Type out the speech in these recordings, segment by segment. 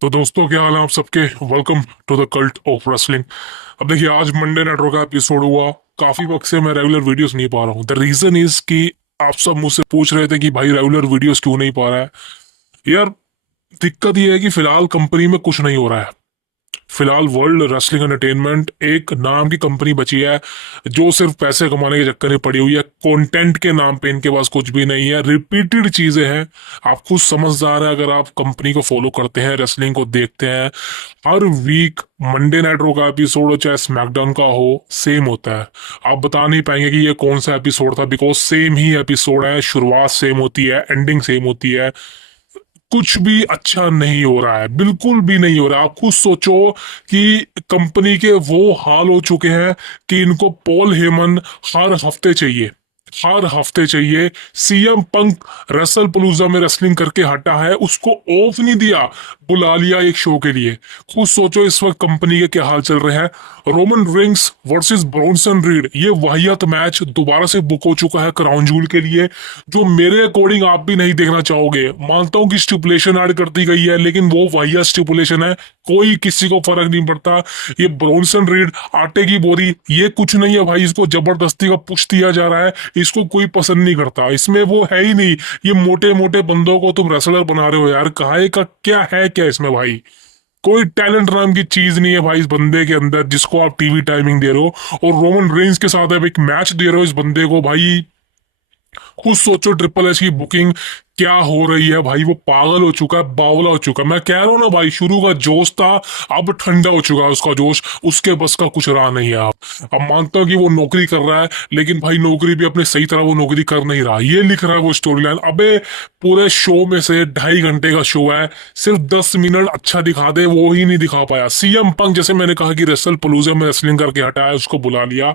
तो दोस्तों, क्या हाल है आप सबके। Welcome to the cult of wrestling. अब देखिए, आज मंडे नाइट का एपिसोड हुआ। काफी वक्त से मैं रेगुलर वीडियोस नहीं पा रहा हूँ। द रीजन इज कि आप सब मुझसे पूछ रहे थे कि भाई रेगुलर वीडियोस क्यों नहीं पा रहा है। यार, दिक्कत ये है कि फिलहाल कंपनी में कुछ नहीं हो रहा है। फिलहाल वर्ल्ड रेसलिंग एंटरटेनमेंट एक नाम की कंपनी बची है जो सिर्फ पैसे कमाने के चक्कर में पड़ी हुई है। कंटेंट के नाम पे इनके पास कुछ भी नहीं है, रिपीटेड चीजें हैं। आप खुद समझदार हैं अगर आप कंपनी को फॉलो करते हैं, रेसलिंग को देखते हैं। हर वीक मंडे नाइट रो का एपिसोड हो चाहे स्मैकडाउन का हो, सेम होता है। आप बता नहीं पाएंगे कि ये कौन सा एपिसोड था, बिकॉज सेम ही एपिसोड है। शुरुआत सेम होती है, एंडिंग सेम होती है। कुछ भी अच्छा नहीं हो रहा है, बिल्कुल भी नहीं हो रहा। आप खुद सोचो कि कंपनी के वो हाल हो चुके हैं कि इनको पॉल हेमन हर हफ्ते चाहिए, हर हफ्ते चाहिए। सीएम पंक रसल पलूजा में रेसलिंग करके हटा है, उसको ऑफ नहीं दिया, बुला लिया एक शो के लिए। खुद सोचो इस वक्त कंपनी के क्या हाल चल रहे हैं। Roman rings versus Bronson read, ये वाहियात मैच दोबारा से बुक हो चुका है क्राउन जूल के लिए, जो मेरे अकॉर्डिंग आप भी नहीं देखना चाहोगे। मानता हूं कि स्टिपुलेशन ऐड कर दी गई है, लेकिन वो वाहियात स्टिपुलेशन है, कोई किसी को फर्क नहीं पड़ता। ये ब्रॉन्सन रीड आटे की बोरी, ये कुछ नहीं है भाई। इसको जबरदस्ती का पुश दिया जा रहा है, इसको कोई पसंद नहीं करता। इसमें वो है ही नहीं। ये मोटे मोटे बंदों को तुम रेसलर बना रहे हो यार, काहे का क्या है, क्या इसमें भाई। कोई टैलेंट नाम की चीज नहीं है भाई इस बंदे के अंदर, जिसको आप टीवी टाइमिंग दे रहे हो। और रोमन रेंज के साथ आप एक मैच दे रहे हो इस बंदे को भाई। खुद सोचो ट्रिपल एच की बुकिंग क्या हो रही है भाई। वो पागल हो चुका है, बावला हो चुका है। मैं कह रहा हूं ना भाई, शुरू का जोश था, अब ठंडा हो चुका है उसका जोश। उसके बस का कुछ रहा नहीं है। आप अब मानता हूं कि वो नौकरी कर रहा है, लेकिन भाई नौकरी भी अपने सही तरह वो नौकरी कर नहीं रहा। ये लिख रहा है वो स्टोरी लाइन। अबे पूरे शो में से 2.5 घंटे का शो है, सिर्फ 10 मिनट अच्छा दिखा दे, वो ही नहीं दिखा पाया। सीएम पंक, जैसे मैंने कहा कि रेसल पलूजा में रेसलिंग करके हटाया, उसको बुला लिया।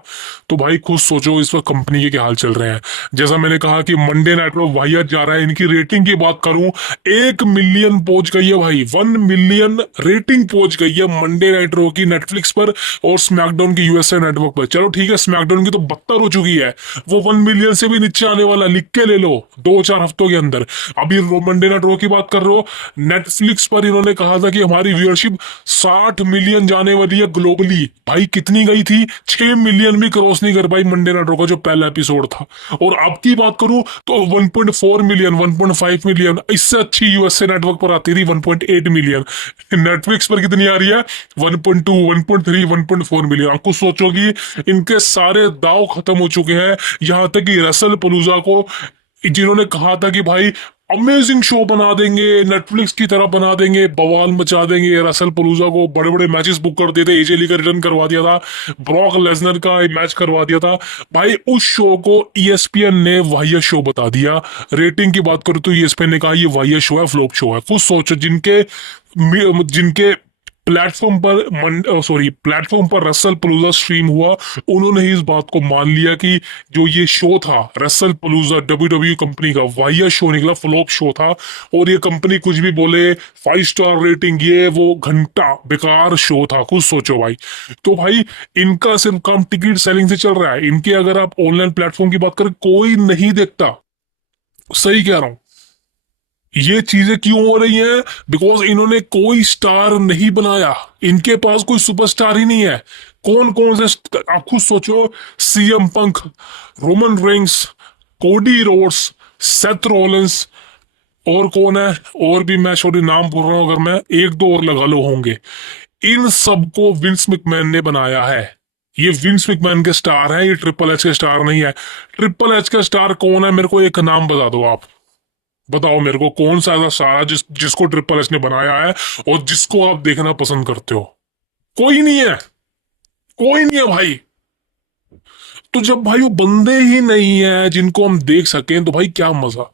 तो भाई खुद सोचो इस वक्त कंपनी के क्या हाल चल रहे हैं। जैसा मैंने कहा कि मंडे नाइट में वाहियात जा रहा है। इनकी रेटिंग की बात करूं, 1 मिलियन पहुंच गई है भाई। 1 मिलियन रेटिंग पहुंच गई है मंडे नाइट रो की नेटफ्लिक्स पर और स्मैकडाउन की यूएसए नेटवर्क पर। चलो ठीक है, स्मैकडाउन की तो 72 हो चुकी है, वो 1 मिलियन से भी नीचे आने वाला, लिख के ले लो 2-4 हफ्तों के अंदर। अभी मंडे नाइट रो की बात कर रहे हो, नेटफ्लिक्स पर इन्होंने कहा था कि हमारी व्यूअरशिप 60 मिलियन जाने वाली है ग्लोबली। भाई कितनी गई थी, 6 मिलियन भी क्रॉस नहीं कर पाई मंडे नाइट रो का जो पहला एपिसोड था। और अब की बात करूं तो 1.4 मिलियन, 1.5 मिलियन, इससे अच्छी यूएसए नेटवर्क पर आती थी 1.8 मिलियन। नेटफ्लिक्स पर कितनी आ रही है, 1.2, 1.3, 1.4 मिलियन। आपको सोचो कि इनके सारे दाव खत्म हो चुके हैं। यहां तक कि रसल पलूजा को, जिन्होंने कहा था कि भाई अमेजिंग शो बना देंगे, नेटफ्लिक्स की तरह बना देंगे, बवाल मचा देंगे, रसल पलूजा को बड़े बड़े मैचेस बुक कर दिए थे। एजे ली का रिटर्न करवा दिया था, ब्रॉक लेसनर का मैच करवा दिया था। भाई उस शो को ईएसपीएन ने वाहिया शो बता दिया। रेटिंग की बात करूं तो ईएसपीएन ने कहा ये वाहिया शो है, फ्लॉप शो है। खुद सोचो, जिनके जिनके प्लेटफॉर्म पर रसल पलूजा स्ट्रीम हुआ, उन्होंने ही इस बात को मान लिया कि जो ये शो था रसल पलूजा डब्ल्यू कंपनी का, वाहिया शो निकला, फ्लॉप शो था। और ये कंपनी कुछ भी बोले, 5 स्टार रेटिंग, ये वो, घंटा बेकार शो था। खुद सोचो भाई। तो भाई इनका सिर्फ काम टिकट सेलिंग से चल रहा है। इनके अगर आप ऑनलाइन प्लेटफॉर्म की बात करें, कोई नहीं देखता। सही कह रहा हूं। ये चीजें क्यों हो रही हैं, बिकॉज इन्होंने कोई स्टार नहीं बनाया। इनके पास कोई सुपरस्टार ही नहीं है। कौन कौन से आप खुद सोचो, सीएम पंक, रोमन रिंग्स, कोडी रोड्स, सेथ रॉलिंस, और कौन है, और भी मैं छोटे नाम बोल रहा हूं, अगर मैं एक दो और लगा लो होंगे। इन सबको विंस मैकमैन ने बनाया है। ये विंस मैकमैन के स्टार है, ये ट्रिपल एच के स्टार नहीं है। ट्रिपल एच का स्टार कौन है, मेरे को एक नाम बता दो आप। बताओ मेरे को कौन सा ऐसा सारा जिसको ट्रिपल एच ने बनाया है और जिसको आप देखना पसंद करते हो। कोई नहीं है, कोई नहीं है भाई। तो जब भाई वो बंदे ही नहीं है जिनको हम देख सकें, तो भाई क्या मजा।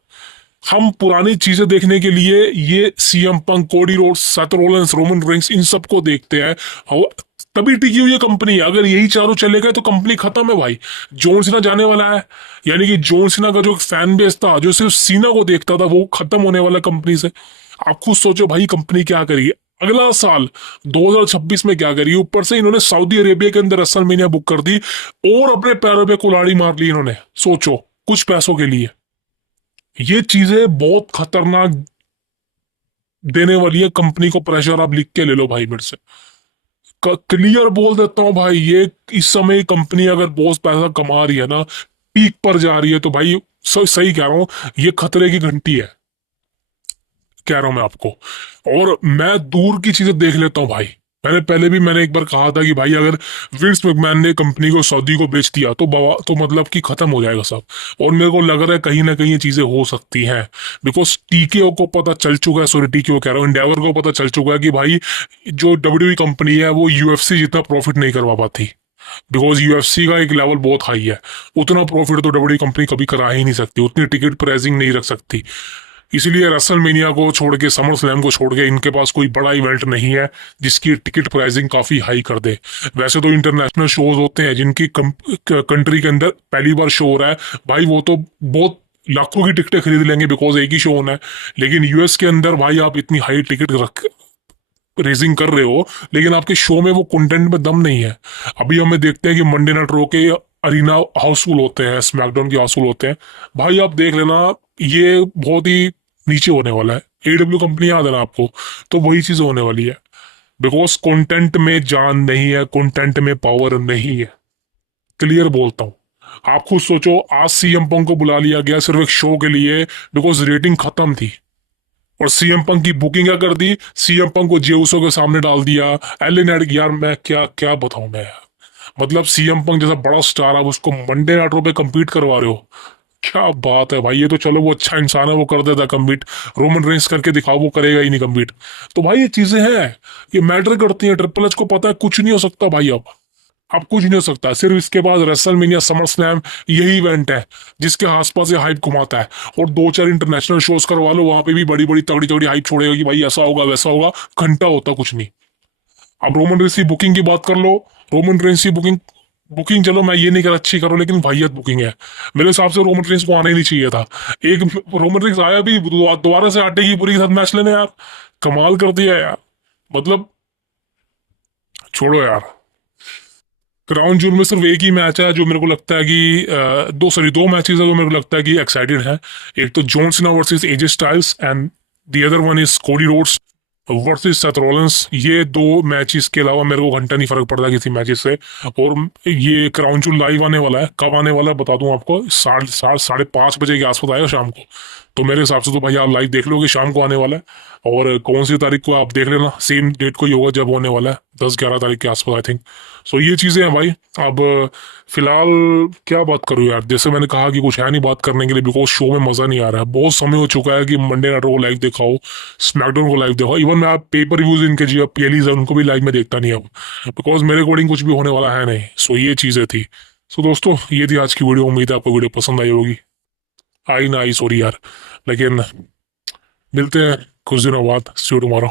हम पुरानी चीजें देखने के लिए ये CM Punk, Cody Rhodes, Seth Rollins, Roman Reigns, इन सबको देखते हैं। तभी टिकी हुई है कंपनी। अगर यही चारों चले गए तो कंपनी खत्म है भाई। जॉन सीना जाने वाला है, यानी कि जॉन सीना का जो फैन बेस था, जो सिर्फ सीना को देखता था, वो खत्म होने वाला कंपनी से। आप खुद सोचो भाई कंपनी क्या करेगी अगला साल 2026 में, क्या करिए। ऊपर से इन्होंने सऊदी अरेबिया के अंदर रेसलमेनिया बुक कर दी और अपने पैरों पे कुल्हाड़ी मार ली इन्होंने, सोचो, कुछ पैसों के लिए। ये चीजें बहुत खतरनाक। देने वाली है कंपनी को प्रेशर, आप लिख के ले लो भाई मेरे से। क्लियर बोल देता हूँ भाई, ये इस समय कंपनी अगर बहुत पैसा कमा रही है ना, पीक पर जा रही है, तो भाई सही कह रहा हूँ, ये खतरे की घंटी है, कह रहा हूं मैं आपको। और मैं दूर की चीजें देख लेता हूँ भाई। मैंने एक बार कहा था कि भाई अगर विंस मैकमैन ने कंपनी को सऊदी को बेच दिया तो तो मतलब कि खत्म हो जाएगा सब। और मेरे को लग रहा है कहीं ना कहीं ये चीजें हो सकती हैं, बिकॉज टीकेओ को पता चल चुका है, सॉरी टीकेओ कह रहा हूँ, एंडेवर को पता चल चुका है कि भाई जो डब्ल्यू कंपनी है वो यूएफसी जितना प्रॉफिट नहीं करवा पाती, बिकॉज यूएफसी का एक लेवल बहुत हाई है। उतना प्रॉफिट तो डब्ल्यू कंपनी कभी करा ही नहीं सकती, उतनी टिकट प्राइसिंग नहीं रख सकती। इसीलिए रेसलमेनिया को छोड़ के, समर स्लैम को छोड़ के, इनके पास कोई बड़ा इवेंट नहीं है जिसकी टिकट प्राइसिंग काफी हाई कर दे। वैसे तो इंटरनेशनल शोज होते हैं जिनकी कंट्री के अंदर पहली बार शो हो रहा है, भाई वो तो बहुत लाखों की टिकटें खरीद लेंगे, बिकॉज एक ही शो होना है। लेकिन यूएस के अंदर भाई आप इतनी हाई टिकट रख रेजिंग कर रहे हो, लेकिन आपके शो में वो कंटेंट में दम नहीं है। अभी हमें देखते हैं कि मंडे नाइट रो के अरीना हाउसफुल होते हैं, स्मैकडाउन के हाउसफुल होते हैं। भाई आप देख लेना, ये बहुत ही नीचे होने वाला है। एडब्ल्यू कंपनी याद है ना आपको, तो वही चीज होने वाली है, बिकॉज कंटेंट में जान नहीं है, कंटेंट में पावर नहीं है। क्लियर बोलता हूँ। आप खुद सोचो, आज सीएम पंक को बुला लिया गया सिर्फ एक शो के लिए, बिकॉज रेटिंग खत्म थी, और सीएम पंक की बुकिंग क्या कर दी, सीएम पंक को जेउसो के सामने डाल दिया। एलिन एड, यार मैं क्या क्या बताऊं मैं यार। मतलब सीएम पंक जैसा बड़ा स्टार आप उसको मंडे नाइट रो पे compete करवा रहे हो, क्या बात है भाई। ये तो चलो वो अच्छा इंसान है, वो कर देता कम्पीट। रोमन रेंस करके दिखाओ, वो करेगा ही नहीं कम्पीट। तो भाई ये चीजें हैं, ये मैटर करती हैं। ट्रिपल एच को पता है कुछ नहीं हो सकता भाई, अब कुछ नहीं हो सकता। सिर्फ इसके बाद रेसलमेनिया, समर स्लैम, यही इवेंट है जिसके आसपास ये हाइप घुमाता है। और दो चार इंटरनेशनल शोज करवा लो, वहां पे भी बड़ी बड़ी तगड़ी तगड़ी हाइप छोड़ेगा कि भाई ऐसा होगा वैसा होगा, घंटा होता कुछ नहीं। अब रोमन रेंस की बुकिंग की बात कर लो, रोमन रेंस की बुकिंग बुकिंग चलो मैं ये नहीं कर अच्छी करो, लेकिन वाहियत बुकिंग है। मेरे हिसाब से रोमन रेंस को आना ही नहीं चाहिए था। एक रोमन रेंस आया भी, दोबारा से आटे की पूरी के साथ मैच लेने यार, कमाल कर दिया यार। मतलब छोड़ो यार। क्राउन जूल में सिर्फ एक ही मैच है जो मेरे को लगता है कि दो मैचेस है जो मेरे को लगता है कि एक्साइटेड है। एक तो John Cena versus AJ Styles, and the other one is Cody Rhodes versus Seth Rollins. ये दो मैचेस के अलावा मेरे को घंटा नहीं फर्क पड़ता किसी मैचेस से। और ये क्राउन जूल लाइव आने वाला है, कब आने वाला है बता दूं आपको, 5:30 बजे के आसपास आएगा शाम को। तो मेरे हिसाब से तो भाई आप लाइव देख लोगे, शाम को आने वाला है। और कौन सी तारीख को आप देख लेना, सेम डेट को ही होगा जब होने वाला है, 10-11 तारीख के आसपास आई थिंक। सो ये चीजें हैं भाई। अब फिलहाल क्या बात करूँ यार, जैसे मैंने कहा कि कुछ है नहीं बात करने के लिए, बिकॉज शो में मजा नहीं आ रहा है। बहुत समय हो चुका है कि मंडे नाइट को लाइव दिखाओ, स्मैकडाउन को लाइव दिखाओ। इवन मैं आप पेपर रिव्यूज इनके जो पीएलीज है उनको भी लाइव में देखता नहीं अब, बिकॉज मेरे अकॉर्डिंग कुछ भी होने वाला है नहीं। सो ये चीजें थी। सो दोस्तों ये थी आज की वीडियो, उम्मीद है आपको वीडियो पसंद आई होगी। आई ना आई सॉरी यार, लेकिन मिलते हैं कुछ दिनों बाद, सी यू टुमारो।